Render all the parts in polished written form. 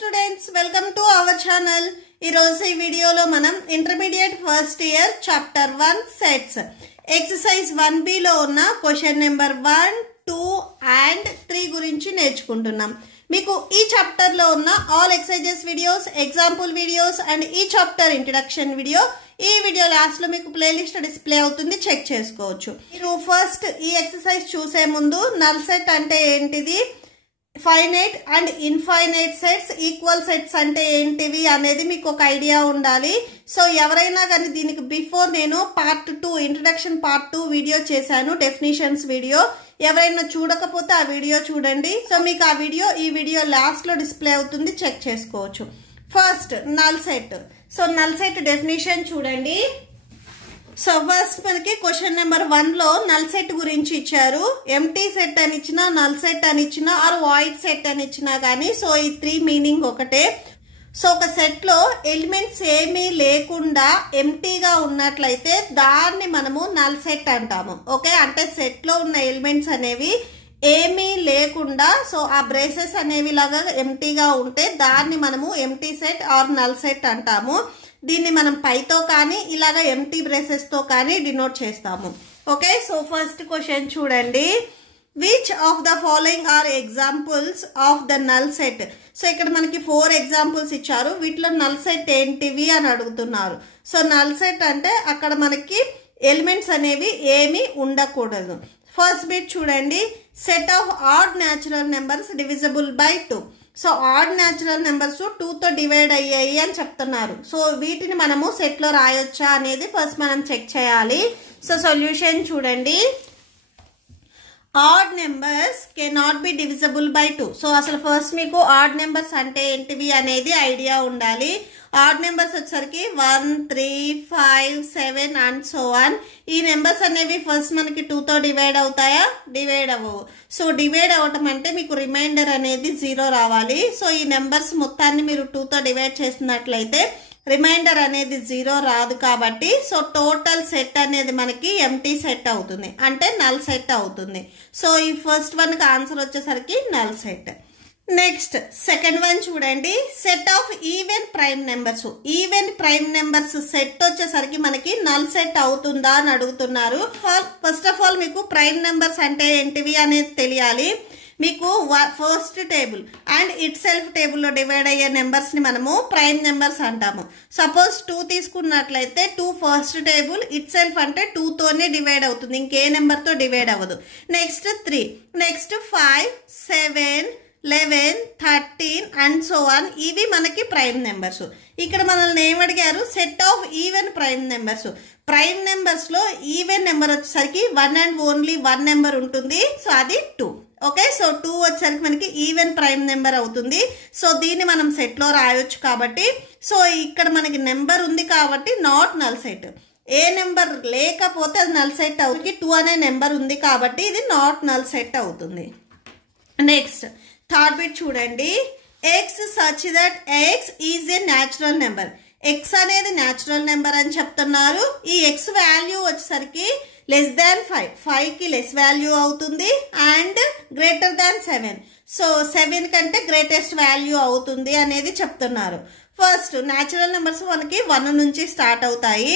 students, welcome to our channel. ఈ రోజు ఈ వీడియోలో మనం intermediate first year chapter 1 sets exercise 1B లో ఉన్న క్వశ్చన్ నెంబర్ 1, 2 and 3 గురించి నేర్చుకుంటున్నాం. మీకు ఈ చాప్టర్ లో ఉన్న all exercises videos, example videos and ఈ చాప్టర్ ఇంట్రడక్షన్ వీడియో ఈ వీడియో లాస్ట్ లో మీకు ప్లేలిస్ట్ డిస్ప్లే అవుతుంది, చెక్ చేసుకోవచ్చు. మీరు ఫస్ట్ ఈ ఎక్సర్సైజ్ చూసే ముందు నల్ సెట్ అంటే ఏంటిది, finite and infinite sets, equal sets అంటే ఏంటివి అనేది మీకు ఒక ఐడియా ఉండాలి. సో ఎవరైనా కానీ దీనికి బిఫోర్ నేను పార్ట్ 2 ఇంట్రడక్షన్ పార్ట్ 2 వీడియో చేశాను, డెఫినిషన్స్ వీడియో. ఎవరైనా చూడకపోతే ఆ వీడియో చూడండి. సో మీకు ఆ వీడియో ఈ వీడియో లాస్ట్ లో డిస్ప్లే అవుతుంది, చెక్ చేసుకోవచ్చు. First null set. So null set definition చూడండి. సో ఫస్ట్ మనకి క్వశ్చన్ నెంబర్ 1 లో నల్ సెట్ గురించి ఇచ్చారు. ఎంటీ సెట్ అని ఇచ్చినా, నల్ సెట్ అని ఇచ్చినా, ఆర్ వాయిడ్ సెట్ అని ఇచ్చినా కానీ సో ఈ 3 మీనింగ్ ఒకటే. సో ఒక సెట్ లో ఎలిమెంట్స్ ఏమీ లేకుండా ఎంటీగా ఉన్నట్లయితే దాన్ని మనము నల్ సెట్ అంటాము. ఓకే, అంటే సెట్ లో ఉన్న ఎలిమెంట్స్ అనేవి ఏమీ లేకుండా, సో ఆ బ్రేసెస్ అనేవి లాగా ఎంటీగా ఉంటే దాన్ని మనము empty set or null set అంటాము. దీన్ని మనం పైతో కానీ ఇలాగ ఎంటీ బ్రేసెస్ తో కానీ డినోట్ చేస్తాము. ఓకే, సో ఫస్ట్ క్వశ్చన్ చూడండి. Which of the following are examples of the null set. So ఇక్కడ మనకి 4 ఎగ్జాంపుల్స్ ఇచ్చారు, వీటిలో నల్ సెట్ ఏంటివి అని అడుగుతున్నారు. సో నల్ సెట్ అంటే అక్కడ మనకి ఎలిమెంట్స్ అనేవి ఏమీ ఉండకూడదు. ఫస్ట్ బిట్ చూడండి. Set of odd natural numbers divisible by 2. So odd natural numbers 2 తో డివైడ్ అయ్యాయి అని చెప్తున్నారు. సో వీటిని మనము సెట్ లో రాయొచ్చా అనేది ఫస్ట్ మనం చెక్ చేయాలి. సో సొల్యూషన్ చూడండి. Odd numbers cannot be divisible by 2. So అసలు ఫస్ట్ మీకు ఆడ్ నెంబర్స్ అంటే ఏంటివి అనేది ఐడియా ఉండాలి. ఆడ్ నెంబర్స్ వచ్చేసరికి 1, 3, 5, 7 అండ్ సో ఆన్. ఈ నెంబర్స్ అనేవి ఫస్ట్ మనకి 2 తో డివైడ్ అవుతాయా? డివైడ్ అవ్వవు. సో డివైడ్ అవ్వటం అంటే మీకు రిమైండర్ అనేది 0 రావాలి. సో ఈ నెంబర్స్ మొత్తాన్ని మీరు 2 తో డివైడ్ చేసినట్లయితే రిమైండర్ అనేది 0 రాదు కాబట్టి సో టోటల్ సెట్ అనేది మనకి ఎంటీ సెట్ అవుతుంది, అంటే నల్ సెట్ అవుతుంది. సో ఈ ఫస్ట్ వన్ కి ఆన్సర్ వచ్చేసరికి null set. Next second one చూడండి. Set of even prime numbers. Even prime numbers set వచ్చేసరికి మనకి నల్ సెట్ అవుతుందా అని అడుగుతున్నారు. ఫస్ట్ ఆఫ్ ఆల్ మీకు ప్రైమ్ నెంబర్స్ అంటే ఏంటివి అనేది తెలియాలి. మీకు first table and itself table లో డివైడ్ అయ్యే నెంబర్స్ ని మనము ప్రైమ్ నెంబర్స్ అంటాము. సపోజ్ 2 తీసుకున్నట్లయితే 2 ఫస్ట్ టేబుల్, ఇట్ సెల్ఫ్ అంటే 2 తోనే డివైడ్ అవుతుంది, ఇంకే నెంబర్ తో డివైడ్ అవ్వదు. Next 3, next 5, 7, 11, 13 and so on. ఇవి మనకి ప్రైమ్ నెంబర్స్. ఇక్కడ మనల్ని ఏమడిగారు? Set of even prime numbers. Prime numbers లో ఈవెన్ నెంబర్ వచ్చేసరికి 1 అండ్ ఓన్లీ 1 నెంబర్ ఉంటుంది, సో అది 2. ఓకే, సో 2 వచ్చేసరికి మనకి ఈవెన్ ప్రైమ్ నెంబర్ అవుతుంది. సో దీన్ని మనం సెట్ లో రాయొచ్చు కాబట్టి సో ఇక్కడ మనకి నెంబర్ ఉంది కాబట్టి not null set. A number లేకపోతే అది నల్ సెట్ అవుతుంది. 2 అనే నెంబర్ ఉంది కాబట్టి ఇది నాట్ నల్ సెట్ అవుతుంది. నెక్స్ట్ థర్డ్ బిట్ చూడండి. X such that X is a natural number. X అనేది న్యాచురల్ నెంబర్ అని చెప్తున్నారు. ఈ ఎక్స్ వాల్యూ వచ్చేసరికి లెస్ దాన్ 5, 5 కి లెస్ వాల్యూ అవుతుంది అండ్ గ్రేటర్ దాన్ 7. సో 7 కంటే గ్రేటెస్ట్ వాల్యూ అవుతుంది అనేది చెప్తున్నారు. ఫస్ట్ న్యాచురల్ నెంబర్స్ మనకి 1 నుంచి స్టార్ట్ అవుతాయి.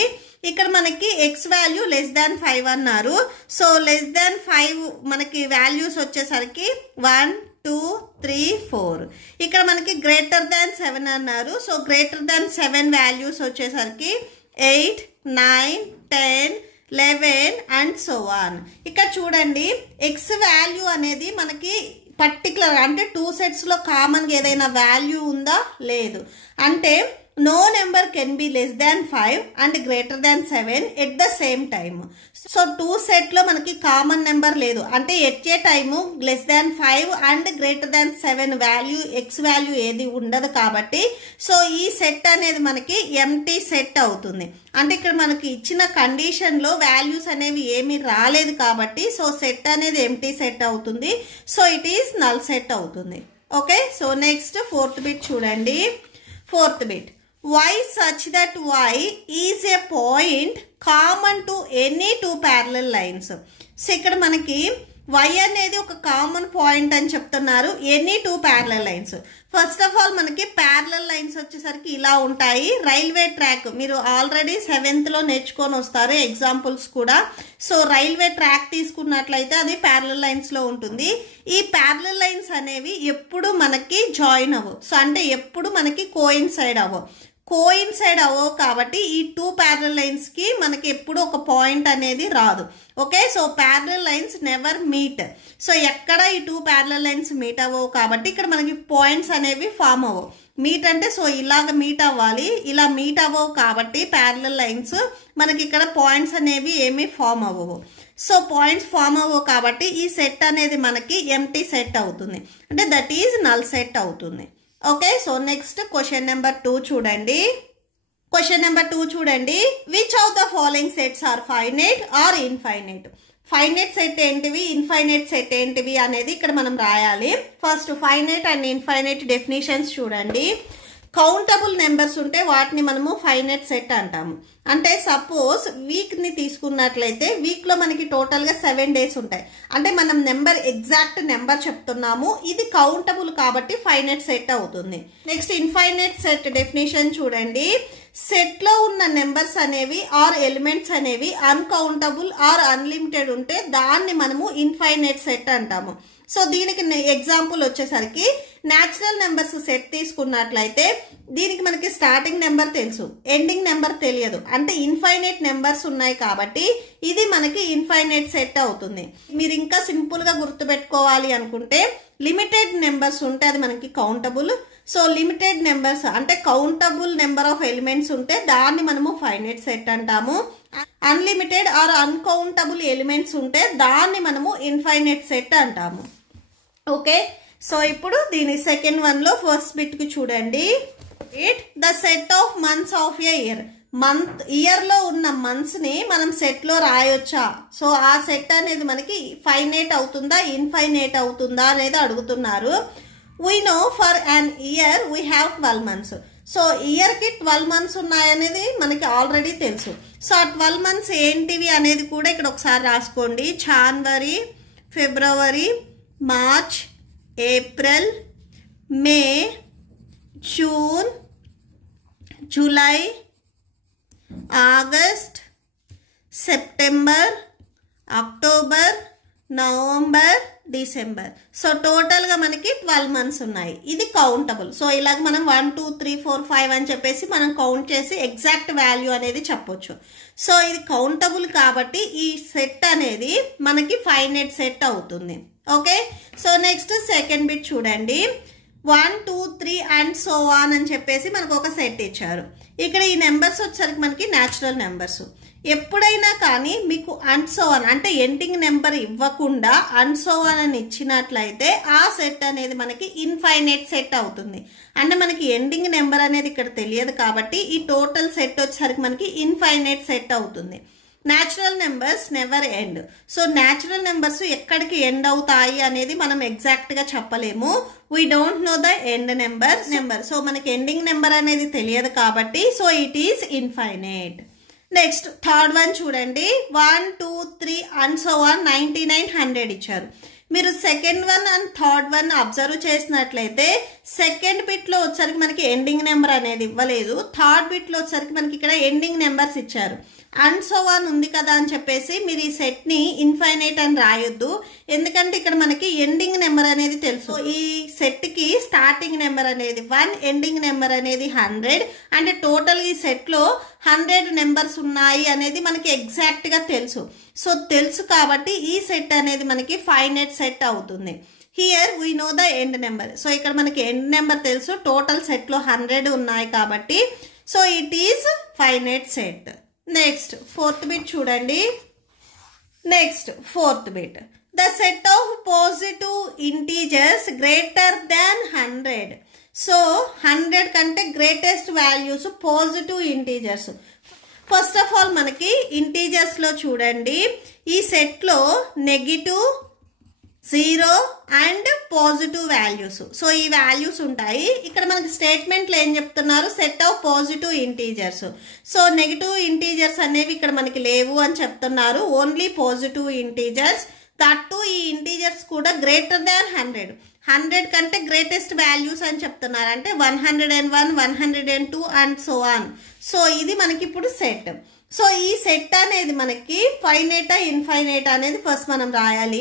ఇక్కడ మనకి ఎక్స్ వాల్యూ లెస్ దాన్ 5 అన్నారు. సో లెస్ దాన్ 5 మనకి వాల్యూస్ వచ్చేసరికి 1, 2, 3, 4. ఇక్కడ మనకి గ్రేటర్ దాన్ 7 అన్నారు. సో గ్రేటర్ దాన్ 7 వాల్యూస్ వచ్చేసరికి 8, 9, 10, 11 అండ్ సో ఆన్. ఇక్కడ చూడండి ఎక్స్ వాల్యూ అనేది మనకి పర్టికులర్ అంటే 2 సెట్స్ లో కామన్ గా ఏదైనా వాల్యూ ఉందా? లేదు. అంటే no number can be less than 5 and greater than 7 at the same time. So 2 set లో మనకి కామన్ నెంబర్ లేదు, అంటే at a time less than 5 and greater than 7 value X value ఏది ఉండదు కాబట్టి సో ఈ సెట్ అనేది మనకి ఎంటీ సెట్ అవుతుంది. అంటే ఇక్కడ మనకి ఇచ్చిన కండిషన్ లో వాల్యూస్ అనేవి ఏమీ రాలేదు కాబట్టి సో సెట్ అనేది ఎంటీ సెట్ అవుతుంది. So it is null set అవుతుంది. Okay, so next fourth bit చూడండి. Fourth bit. Y such that Y is a point common to any 2 parallel lines. So ఇక్కడ మనకి y అనేది ఒక కామన్ పాయింట్ అని చెప్తున్నారు any two parallel lines. First of all మనకి parallel lines వచ్చేసరికి ఇలా ఉంటాయి. రైల్వే ట్రాక్ మీరు ఆల్రెడీ 7th లో నేర్చుకొని వస్తారు ఎగ్జాంపుల్స్ కూడా. సో రైల్వే ట్రాక్ తీసుకున్నట్లయితే అది ప్యారలల్ లైన్స్ లో ఉంటుంది. ఈ ప్యారలల్ లైన్స్ అనేవి ఎప్పుడు మనకి జాయిన్ అవ్వవు. సో అంటే ఎప్పుడు మనకి కోయిన్సైడ్ అవ్వవు కాబట్టి ఈ టూ ప్యారలల్ లైన్స్ కి మనకి ఎప్పుడు ఒక పాయింట్ అనేది రాదు. Okay, so parallel lines never meet. So ఎక్కడ ఈ టూ ప్యారలల్ లైన్స్ మీట్ అవ్వవు కాబట్టి ఇక్కడ మనకి పాయింట్స్ అనేవి ఫామ్ అవ్వవు. మీట్ అంటే సో ఇలాగ మీట్ అవ్వాలి, ఇలా మీట్ అవ్వవు కాబట్టి ప్యారలల్ లైన్స్ మనకి ఇక్కడ పాయింట్స్ అనేవి ఏమీ ఫామ్ అవ్వవు. సో పాయింట్స్ ఫామ్ అవ్వవు కాబట్టి ఈ సెట్ అనేది మనకి ఎంటీ సెట్ అవుతుంది, అంటే దట్ ఈజ్ నల్ సెట్ అవుతుంది. Okay, so next question number 2 చూడండి. క్వశ్చన్ నెంబర్ 2 చూడండి. Which of the following sets are finite or infinite? Finite set ఏంటివి, ఇన్ఫైనైట్ సెట్ ఏంటివి అనేది ఇక్కడ మనం రాయాలి. First finite and infinite definitions చూడండి. కౌంటబుల్ నెంబర్స్ ఉంటే వాటిని మనము ఫైనైట్ సెట్ అంటాము. అంటే సపోజ్ వీక్ ని తీసుకున్నట్లయితే వీక్ లో మనకి టోటల్ గా 7 days ఉంటాయి. అంటే మనం నెంబర్ ఎగ్జాక్ట్ నెంబర్ చెప్తున్నాము, ఇది కౌంటబుల్ కాబట్టి ఫైనైట్ సెట్ అవుతుంది. నెక్స్ట్ ఇన్ఫైనైట్ సెట్ డెఫినేషన్ చూడండి. సెట్ లో ఉన్న నెంబర్స్ అనేవి ఆర్ ఎలిమెంట్స్ అనేవి అన్కౌంటబుల్ ఆర్ అన్లిమిటెడ్ ఉంటే దాన్ని మనము ఇన్ఫైనైట్ సెట్ అంటాము. సో దీనికి ఎగ్జాంపుల్ వచ్చేసరికి న్యాచురల్ నెంబర్స్ సెట్ తీసుకున్నట్లయితే దీనికి మనకి స్టార్టింగ్ నెంబర్ తెలుసు, ఎండింగ్ నెంబర్ తెలియదు, అంటే ఇన్ఫైనైట్ నెంబర్స్ ఉన్నాయి కాబట్టి ఇది మనకి ఇన్ఫైనైట్ సెట్ అవుతుంది. మీరు ఇంకా సింపుల్ గా గుర్తుపెట్టుకోవాలి అనుకుంటే లిమిటెడ్ నెంబర్స్ ఉంటే అది మనకి కౌంటబుల్. సో లిమిటెడ్ నెంబర్స్ అంటే కౌంటబుల్ నెంబర్ ఆఫ్ ఎలిమెంట్స్ ఉంటే దాన్ని మనము ఫైనైట్ సెట్ అంటాము. అన్లిమిటెడ్ ఆర్ అన్కౌంటబుల్ ఎలిమెంట్స్ ఉంటే దాన్ని మనము ఇన్ఫైనైట్ సెట్ అంటాము. ఓకే, సో ఇప్పుడు దీని సెకండ్ వన్ లో ఫస్ట్ బిట్ కి చూడండి. The set of months of A year. Year లో ఉన్న మంత్స్ ని మనం సెట్ లో రాయొచ్చా? సో ఆ సెట్ అనేది మనకి ఫైనైట్ అవుతుందా ఇన్ఫైనైట్ అవుతుందా అనేది అడుగుతున్నారు. We know for an year we have 12 months. So year కి 12 months ఉన్నాయనేది మనకి ఆల్రెడీ తెలుసు. సో ఆ 12 months ఏంటివి అనేది కూడా ఇక్కడ ఒకసారి రాసుకోండి. January, February, March, April, May, June, July, August, September, October, November, December. So total గా మనకి 12 months ఉన్నాయి. ఇది కౌంటబుల్. సో ఇలాగ మనం 1 2 3 4 5 అని చెప్పేసి మనం కౌంట్ చేసి ఎగ్జాక్ట్ వాల్యూ అనేది చెప్పొచ్చు. సో ఇది కౌంటబుల్ కాబట్టి ఈ సెట్ అనేది మనకి ఫైనైట్ సెట్ అవుతుంది. Okay, so next second bit చూడండి. 1 2 3 అండ్ సో ఆన్ అని చెప్పేసి మనకు ఒక సెట్ ఇచ్చారు. ఇక్కడ ఈ నెంబర్స్ వచ్చేసరికి మనకి న్యాచురల్ నెంబర్స్. ఎప్పుడైనా కానీ మీకు అన్సోవన్ అంటే ఎండింగ్ నెంబర్ ఇవ్వకుండా అన్సోవన్ అని ఇచ్చినట్లయితే ఆ సెట్ అనేది మనకి ఇన్ఫైనైట్ సెట్ అవుతుంది. అంటే మనకి ఎండింగ్ నెంబర్ అనేది ఇక్కడ తెలియదు కాబట్టి ఈ టోటల్ సెట్ వచ్చేసరికి మనకి ఇన్ఫైనైట్ సెట్ అవుతుంది. Natural numbers never end. So natural numbers ఎక్కడికి ఎండ్ అవుతాయి అనేది మనం ఎగ్జాక్ట్ గా చెప్పలేము. We don't know the end number. So మనకి ఎండింగ్ నెంబర్ అనేది తెలియదు కాబట్టి so it is infinite. Next third one చూడండి. 1 2 3 అండ్ సో ఆన్ 99 100 ఇచ్చారు. మీరు second one and third one observe చేసినట్లయితే సెకండ్ బిట్ లో వచ్చరికి మనకి ఎండింగ్ నెంబర్ అనేది ఇవ్వలేదు. థర్డ్ బిట్ లో వచ్చరికి మనకి ఇక్కడ ఎండింగ్ నెంబర్స్ ఇచ్చారు. అండ్ సో ఆన్ ఉంది కదా అని చెప్పేసి మీరు ఈ సెట్ ని ఇన్ఫైనైట్ అని రాయొద్దు, ఎందుకంటే ఇక్కడ మనకి ఎండింగ్ నెంబర్ అనేది తెలుసు. ఈ సెట్ కి స్టార్టింగ్ నెంబర్ అనేది 1, ఎండింగ్ నెంబర్ అనేది 100. అంటే టోటల్ ఈ సెట్ లో 100 నెంబర్స్ ఉన్నాయి అనేది మనకి ఎగ్జాక్ట్ గా తెలుసు. సో తెలుసు కాబట్టి ఈ సెట్ అనేది మనకి ఫైనైట్ సెట్ అవుతుంది. Here we know the end number. So ఇక్కడ మనకి ఎండ్ నెంబర్ తెలుసు, టోటల్ సెట్ లో 100 ఉన్నాయి కాబట్టి so it is finite set. Next fourth bit చూడండి. Next fourth bit. The set of positive integers greater than 100. So 100 కంటే greatest values positive integers. First of all మనకి integers లో చూడండి ఈ సెట్ లో negative, 0 and positive values. So ఈ values ఉంటాయి. ఇక్కడ మనకి స్టేట్మెంట్ లో ఏం చెప్తున్నారు, set of positive integers. So negative integers అనేవి ఇక్కడ మనకి లేవు అని చెప్తున్నారు, ఓన్లీ పాజిటివ్ ఇంటీజర్స్. దట్టు ఈ ఇంటీజర్స్ కూడా గ్రేటర్ దాన్ 100 కంటే గ్రేటెస్ట్ వాల్యూస్ అని చెప్తున్నారు. అంటే 101, 102 అండ్ సో ఆన్. సో ఇది మనకి ఇప్పుడు సెట్. సో ఈ సెట్ అనేది మనకి ఫైనైటా ఇన్ఫైనైట్ అనేది ఫస్ట్ మనం రాయాలి.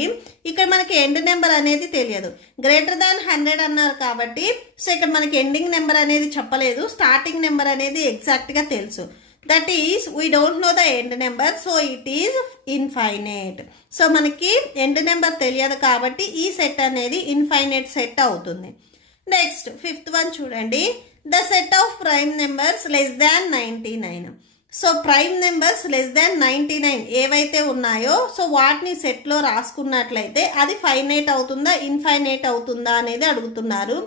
ఇక్కడ మనకి ఎండ్ నెంబర్ అనేది తెలియదు. గ్రేటర్ దాన్ 100 అన్నారు కాబట్టి సో ఇక్కడ మనకి ఎండింగ్ నెంబర్ అనేది చెప్పలేదు, స్టార్టింగ్ నెంబర్ అనేది ఎగ్జాక్ట్గా తెలుసు. That is we don't know the end number, so it is infinite. So మనకి ఎండ్ నెంబర్ తెలియదు కాబట్టి ఈ సెట్ అనేది ఇన్ఫైనైట్ సెట్ అవుతుంది. నెక్స్ట్ 5th వన్ చూడండి. The set of prime numbers less than 99. So prime numbers less than 99 ఏవైతే ఉన్నాయో so వాటిని సెట్లో రాసుకున్నట్లయితే అది ఫైనైట్ అవుతుందా ఇన్ఫైనైట్ అవుతుందా అనేది అడుగుతున్నారు.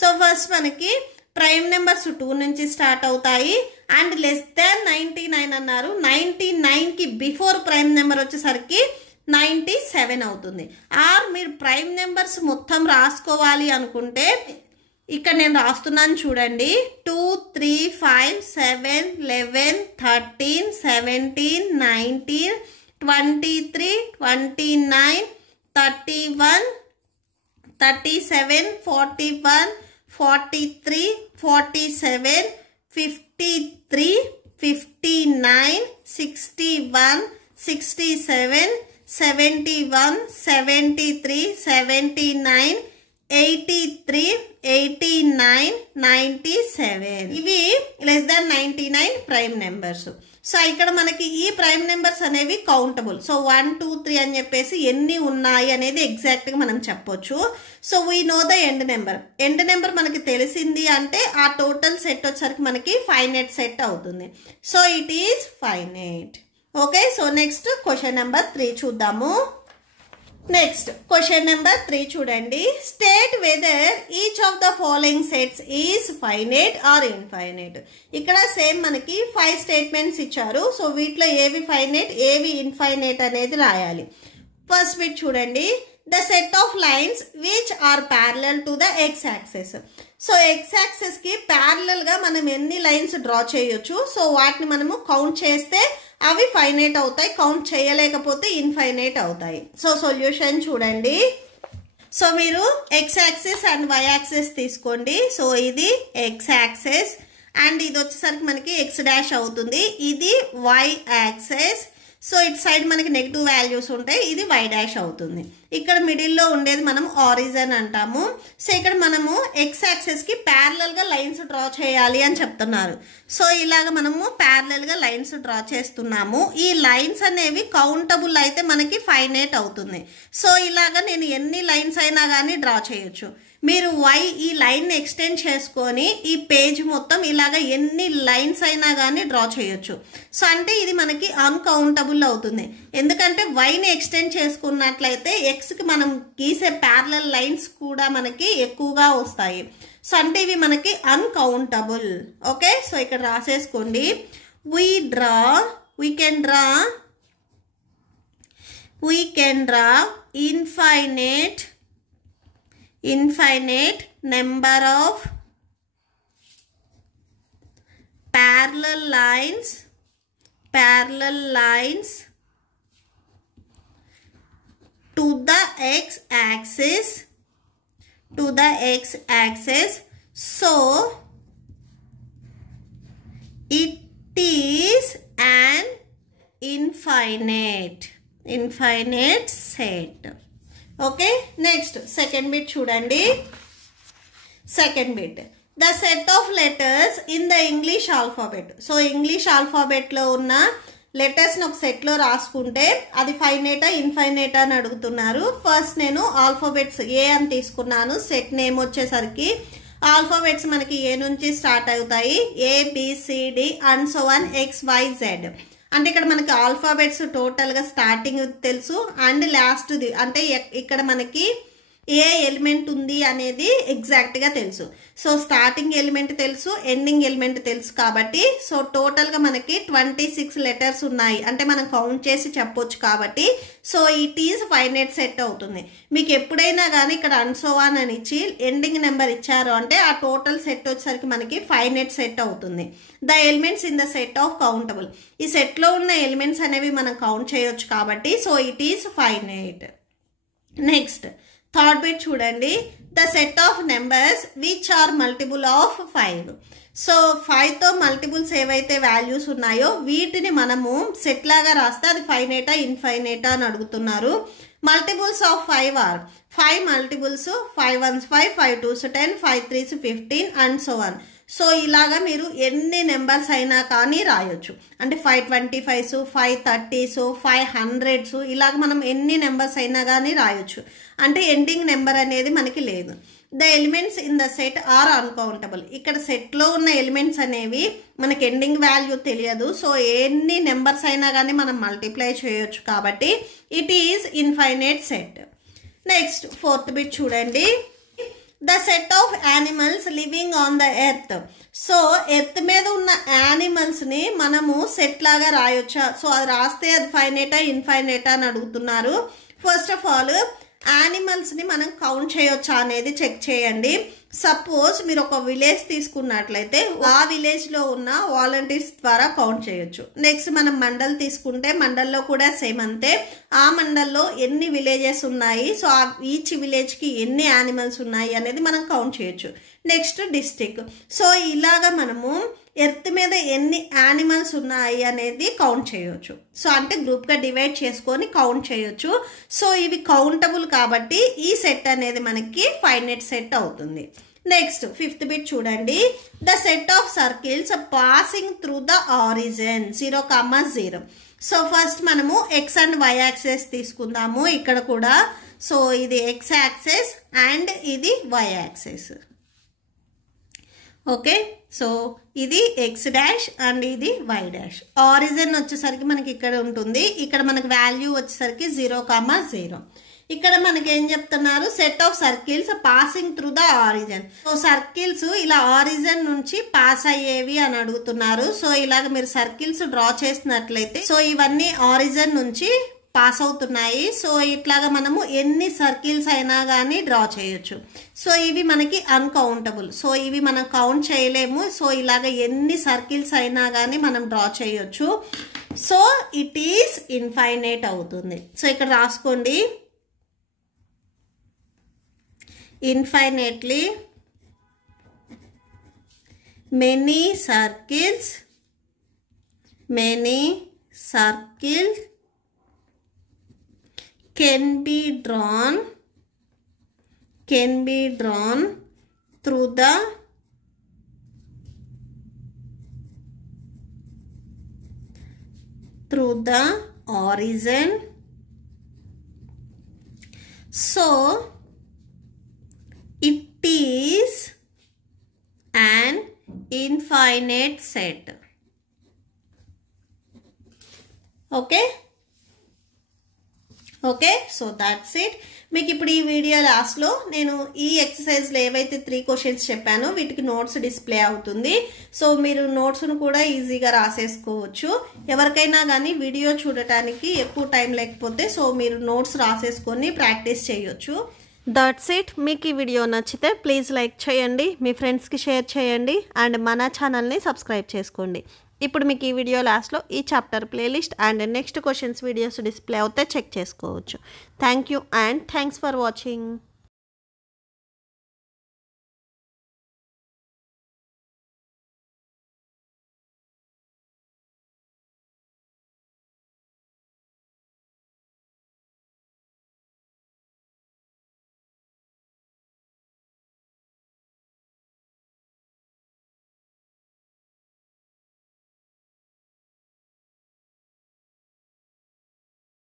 సో ఫస్ట్ మనకి ప్రైమ్ నెంబర్స్ 2 నుంచి స్టార్ట్ అవుతాయి అండ్ లెస్ దాన్ 99 అన్నారు. 99కి బిఫోర్ ప్రైమ్ నెంబర్ వచ్చేసరికి 97 అవుతుంది. ఆర్ మీరు ప్రైమ్ నెంబర్స్ మొత్తం రాసుకోవాలి అనుకుంటే ఇక్కడ నేను రాస్తున్నాను చూడండి. 2, 3, 5, 7, 11, 13, 17, 19, 23, 29, 31, 37, 41, 43, 47, 53, 59, 61, 67, 71, 73, 79, 83, 89, 97 ఇవి less than 99 prime numbers. So ఇక్కడ మనకి ఈ ప్రైమ్ నెంబర్స్ అనేవి కౌంటబుల్. సో 1, 2, 3 అని చెప్పేసి ఎన్ని ఉన్నాయి అనేది ఎగ్జాక్ట్గా మనం చెప్పొచ్చు. So we know the end number. End number మనకి తెలిసింది అంటే ఆ టోటల్ సెట్ వచ్చేసరికి మనకి ఫైనైట్ సెట్ అవుతుంది. So it is finite. Okay, so next question number 3 చూద్దాము. నెక్స్ట్ క్వశ్చన్ నెంబర్ 3 చూడండి. State whether each of the following sets is finite or infinite. ఇక్కడ సేమ్ మనకి 5 స్టేట్మెంట్స్ ఇచ్చారు. సో వీటిలో ఏవి ఫైనైట్ ఏవి ఇన్ఫైనైట్ అనేది రాయాలి. ఫస్ట్ బిట్ చూడండి. The set of lines which are parallel to the x axes. So x axes కి ప్యారలల్ గా మనం ఎన్ని లైన్స్ డ్రా చేయొచ్చు. సో వాటిని మనము కౌంట్ చేస్తే అవి ఫైనైట్ అవుతాయి, కౌంట్ చేయలేకపోతే ఇన్ఫైనైట్ అవుతాయి. సో సొల్యూషన్ చూడండి. సో మీరు x axes and y axes తీసుకోండి. సో ఇది ఎక్స్ యాక్సెస్ అండ్ ఇది వచ్చేసరికి మనకి ఎక్స్ డాష్ అవుతుంది. ఇది వై యాక్సెస్. సో ఇటు సైడ్ మనకి నెగిటివ్ వాల్యూస్ ఉంటాయి, ఇది వై డాష్ అవుతుంది. ఇక్కడ మిడిల్లో ఉండేది మనం ఆరిజన్ అంటాము. సో ఇక్కడ మనము ఎక్స్ యాక్సెస్ కి ప్యారలల్ గా లైన్స్ డ్రా చేయాలి అని చెప్తున్నారు. సో ఇలాగ మనము ప్యారలల్ గా లైన్స్ డ్రా చేస్తున్నాము. ఈ లైన్స్ అనేవి కౌంటబుల్ అయితే మనకి ఫైనైట్ అవుతుంది. సో ఇలాగ నేను ఎన్ని లైన్స్ అయినా కానీ డ్రా చేయొచ్చు. మీరు వై ఈ లైన్ ఎక్స్టెండ్ చేసుకొని ఈ పేజ్ మొత్తం ఇలాగ ఎన్ని లైన్స్ అయినా కానీ డ్రా చేయొచ్చు. సో అంటే ఇది మనకి అన్కౌంటబుల్ అవుతుంది. ఎందుకంటే వైని ఎక్స్టెండ్ చేసుకున్నట్లయితే ఎక్స్కి మనం గీసే ప్యారలల్ లైన్స్ కూడా మనకి ఎక్కువగా వస్తాయి. సో అంటే ఇవి మనకి అన్కౌంటబుల్. ఓకే, సో ఇక్కడ రాసేసుకోండి. we can draw infinite number of parallel lines to the x-axis. So it is an infinite set. Okay, next second bit చూడండి. Second bit the set of letters in the English alphabet. So English ఆల్ఫాబెట్లో ఉన్న లెటర్స్ని ఒక సెట్లో రాసుకుంటే అది ఫైనైటా ఇన్ఫైనైటా అని అడుగుతున్నారు. ఫస్ట్ నేను ఆల్ఫాబెట్స్ ఏ అని తీసుకున్నాను. సెట్ నేమ్ వచ్చేసరికి ఆల్ఫాబెట్స్ మనకి ఏ నుంచి స్టార్ట్ అవుతాయి, ABCD and so on XYZ. అంటే ఇక్కడ మనకి ఆల్ఫాబెట్స్ టోటల్గా స్టార్టింగ్ తెలుసు అండ్ లాస్ట్ది అంటే ఇక్కడ మనకి ఏ ఎలిమెంట్ ఉంది అనేది ఎగ్జాక్ట్గా తెలుసు. సో స్టార్టింగ్ ఎలిమెంట్ తెలుసు, ఎండింగ్ ఎలిమెంట్ తెలుసు కాబట్టి సో టోటల్గా మనకి 26 లెటర్స్ ఉన్నాయి అంటే మనం కౌంట్ చేసి చెప్పొచ్చు కాబట్టి so it is finite set అవుతుంది. మీకు ఎప్పుడైనా కానీ ఇక్కడ అన్సోవాన్ అని ఇచ్చి ఎండింగ్ నెంబర్ ఇచ్చారు అంటే ఆ టోటల్ సెట్ వచ్చేసరికి మనకి ఫైనైట్ సెట్ అవుతుంది. The elements in the set of countable. ఈ సెట్లో ఉన్న ఎలిమెంట్స్ అనేవి మనం కౌంట్ చేయొచ్చు కాబట్టి so it is finite. Next third bit చూడండి, the set of numbers which are multiple of 5. So 5తో మల్టిపుల్స్ ఏవైతే వాల్యూస్ ఉన్నాయో వీటిని మనము సెట్ లాగా రాస్తే అది ఫైనైటా ఇన్ఫైనైటా అని అడుగుతున్నారు. Multiples of 5 or 5 multiples 5 1s 5, 5 2s 10, 5 3s 15 and so on. So ఇలాగా మీరు ఎన్ని నెంబర్స్ అయినా కానీ రాయొచ్చు. అంటే 525s 530s 500s ఇలాగ మనం ఎన్ని నెంబర్స్ అయినా కానీ రాయొచ్చు. అంటే ఎండింగ్ నెంబర్ అనేది మనకి లేదు. The elements in the set are uncountable. ఇక్కడ సెట్లో ఉన్న ఎలిమెంట్స్ అనేవి మనకి ఎండింగ్ వాల్యూ తెలియదు. సో ఎన్ని నెంబర్స్ అయినా కానీ మనం మల్టిప్లై చేయొచ్చు కాబట్టి it is infinite set. Next fourth bit చూడండి, the set of animals living on the earth. So earth మీద ఉన్న యానిమల్స్ని మనము సెట్ లాగా రాయొచ్చా? సో అది రాస్తే అది ఫైనైటా ఇన్ఫైనైటా అని అడుగుతున్నారు. ఫస్ట్ ఆఫ్ ఆల్ యానిమల్స్ని మనం కౌంట్ చేయొచ్చా అనేది చెక్ చేయండి. సపోజ్ మీరు ఒక విలేజ్ తీసుకున్నట్లయితే ఆ విలేజ్లో ఉన్న వాలంటీర్స్ ద్వారా కౌంట్ చేయొచ్చు. నెక్స్ట్ మనం మండల్ తీసుకుంటే మండల్లో కూడా సేమ్ అంతే. ఆ మండల్లో ఎన్ని విలేజెస్ ఉన్నాయి, సో ఆ ఈచ్ విలేజ్కి ఎన్ని యానిమల్స్ ఉన్నాయి అనేది మనం కౌంట్ చేయొచ్చు. Next district. సో ఇలాగా మనము ఎర్త్ మీద ఎన్ని యానిమల్స్ ఉన్నాయి అనేది కౌంట్ చేయొచ్చు. సో అంటే గ్రూప్గా డివైడ్ చేసుకొని కౌంట్ చేయొచ్చు. సో ఇవి కౌంటబుల్ కాబట్టి ఈ సెట్ అనేది మనకి ఫైనైట్ సెట్ అవుతుంది. నెక్స్ట్ ఫిఫ్త్ బిట్ చూడండి, the set of circles passing through the origin 0, 0. So first మనము ఎక్స్ అండ్ వై యాక్సెస్ తీసుకుందాము ఇక్కడ కూడా. సో ఇది ఎక్స్ యాక్సెస్ అండ్ ఇది వై యాక్సెస్. ఓకే, సో ఇది ఎక్స్ డాష్ అండ్ ఇది వై డాష్. ఆరిజిన్ వచ్చేసరికి మనకి ఇక్కడ ఉంటుంది. ఇక్కడ మనకి వాల్యూ వచ్చేసరికి 0, 0. ఇక్కడ మనకి ఏం చెప్తున్నారు, set of circles passing through the origin. So circles ఇలా ఆరిజిన్ నుంచి పాస్ అయ్యేవి అని అడుగుతున్నారు. సో ఇలాగ మీరు సర్కిల్స్ డ్రా చేసినట్లయితే సో ఇవన్నీ ఆరిజిన్ నుంచి పాస్ అవుతున్నాయి. సో ఇట్లాగా మనము ఎన్ని సర్కిల్స్ అయినా కానీ డ్రా చేయొచ్చు. సో ఇవి మనకి అన్కౌంటబుల్. సో ఇవి మనం కౌంట్ చేయలేము. సో ఇలాగ ఎన్ని సర్కిల్స్ అయినా కానీ మనం డ్రా చేయొచ్చు. సో ఇట్ ఈస్ ఇన్ఫైనైట్ అవుతుంది. సో ఇక్కడ రాసుకోండి, infinitely many circles can be drawn through the origin. So it is an infinite set. Okay, so that's it. మీకు ఇప్పుడు ఈ వీడియో లాస్ట్లో నేను ఈ ఎక్సర్సైజ్లో ఏవైతే 3 క్వశ్చన్స్ చెప్పానో వీటికి నోట్స్ డిస్ప్లే అవుతుంది. సో మీరు నోట్స్ను కూడా ఈజీగా రాసేసుకోవచ్చు. ఎవరికైనా కానీ వీడియో చూడటానికి ఎక్కువ టైం లేకపోతే సో మీరు నోట్స్ రాసేసుకొని ప్రాక్టీస్ చేయొచ్చు. That's it. మీకు ఈ వీడియో నచ్చితే ప్లీజ్ లైక్ చేయండి, మీ ఫ్రెండ్స్కి షేర్ చేయండి అండ్ మన ఛానల్ని సబ్స్క్రైబ్ చేసుకోండి. ఇప్పుడు మీకు ఈ వీడియో లాస్ట్లో ఈ chapter playlist and next questions videos display అవుతే చెక్ చేసుకోవచ్చు. Thank you and thanks for watching.